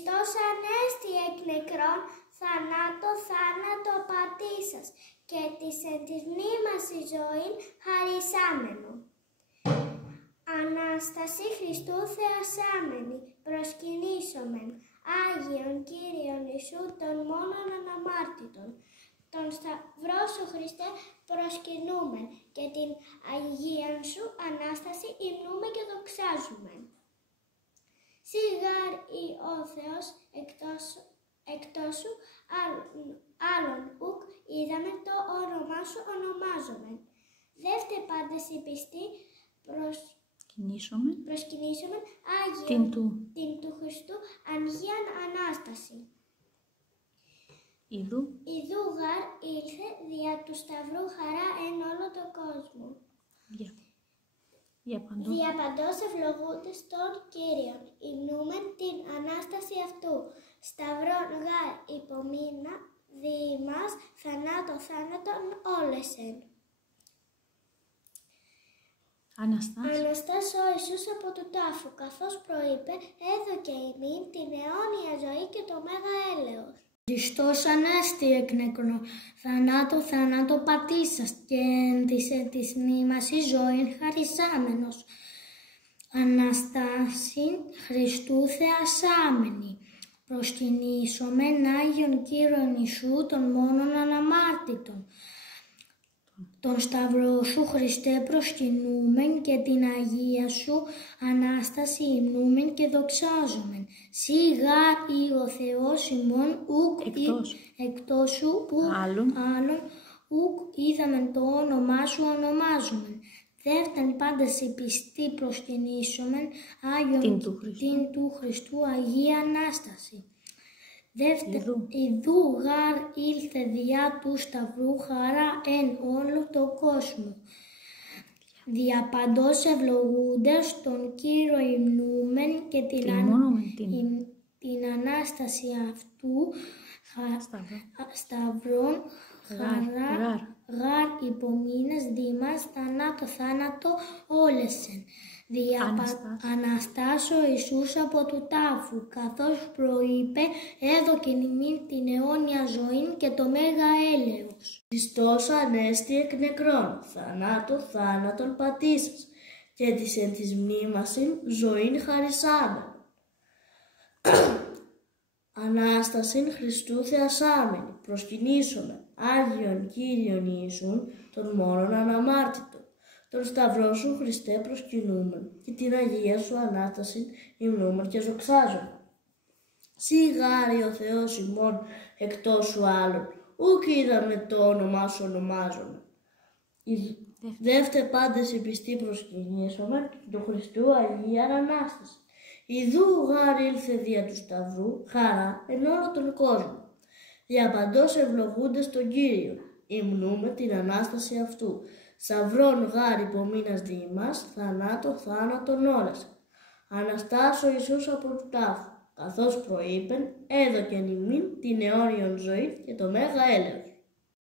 Χριστός ανέστη εκ νεκρών, θανάτω θάνατο πατήσας, και της εν της μνήμας η ζωήν χαρισάμενο. Ανάσταση Χριστού θεασάμενη, προσκυνήσομεν, Άγιον Κύριον Ιησού των μόνον αναμάρτητων. Τον Σταυρό σου Χριστέ προσκυνούμεν και την Αγίαν σου Ανάσταση υμνούμε και δοξάζουμεν. Σιγάρ ή ο Θεός εκτός σου άλλον ουκ είδαμε το όνομά σου ονομάζομεν. Δεύτε πάντες οι πιστοί προσκυνήσομεν Άγιον την του Χριστού Αγίαν Ανάσταση. Ιδού γαρ ήλθε δια του Σταυρού χαρά εν όλο το κόσμο. Διαπαντός ευλογούντες τον Κύριον, υμνούμεν την Ανάσταση αυτού. Σταυρόν γαρ υπομείνα δι' ημάς θανάτο θάνατον όλεσεν. Αναστάς ο Ιησούς από του τάφου, καθώς προείπε, έδωκε ημίν την αιώνια ζωή και το μέγα έλεος. Χριστός ανέστη εκ νεκρών, θανάτω θάνατο πατήσας, και εν της μνήμας η ζωήν χαρισάμενος. Αναστάσιν Χριστού θεασάμενη, προσκυνήσομεν Άγιον Κύριον Ιησού των μόνον αναμάρτητων. Τον Σταυρό σου Χριστέ προσκυνούμεν και την Αγία σου Ανάσταση υμνούμεν και δοξάζομεν. Σύ γάρ ή ο Θεός ημών ουκ εκτός σου άλλον ουκ είδαμεν το όνομά σου ονομάζομεν. Δεύτερον πάντες οι πιστοί προσκυνήσομεν Άγιον την του Χριστού Αγία Ανάσταση. Ιδού γάρ ήλθε διά του Σταυρού χαρά εν όλο το κόσμο. Διαπαντός ευλογούντες τον Κύριο υμνούμεν και την Ανάσταση αυτού Σταυρών γάρ υπομείνας δήμας θανάτο θάνατο όλεσεν. Αναστάς ο Ιησούς από του τάφου, καθώς προείπε, έδωκεν ημίν την αιώνια ζωήν και το μέγα έλεος. Χριστός ανέστη εκ νεκρών, θανάτω θάνατον πατήσας, και της εν της μνήμασιν ζωήν χαρισάμεν. Ανάστασιν Χριστού θεασάμενη, προσκυνήσομεν Άγιον Κύριον Ιησούν των μόνον αναμάρτητων. Τον Σταυρό σου Χριστέ προσκυνούμεν και την Αγία σου Ανάσταση υμνούμεν και δοξάζομεν. Σύ γάρι ο Θεός ημών εκτός σου άλλον, ουκ είδαμε το όνομά σου ονομάζομεν. Δεύτε πάντες οι πιστοί προσκυνήσομεν και του Χριστού Αγία Ανάσταση. Ιδού γάρι ήλθε δια του Σταυρού χαρά εν όλο τον κόσμο. Διαπαντός ευλογούντες τον Κύριο, υμνούμε την Ανάσταση αυτού. Σταυρών γάρ υπομείνας δι' ημάς, θανάτο θάνατον όλεσεν. Αναστάς ο Ιησούς από του τάφου, καθώς προείπεν, έδωκεν ημίν την αιώνιον ζωή και το μέγα έλεος.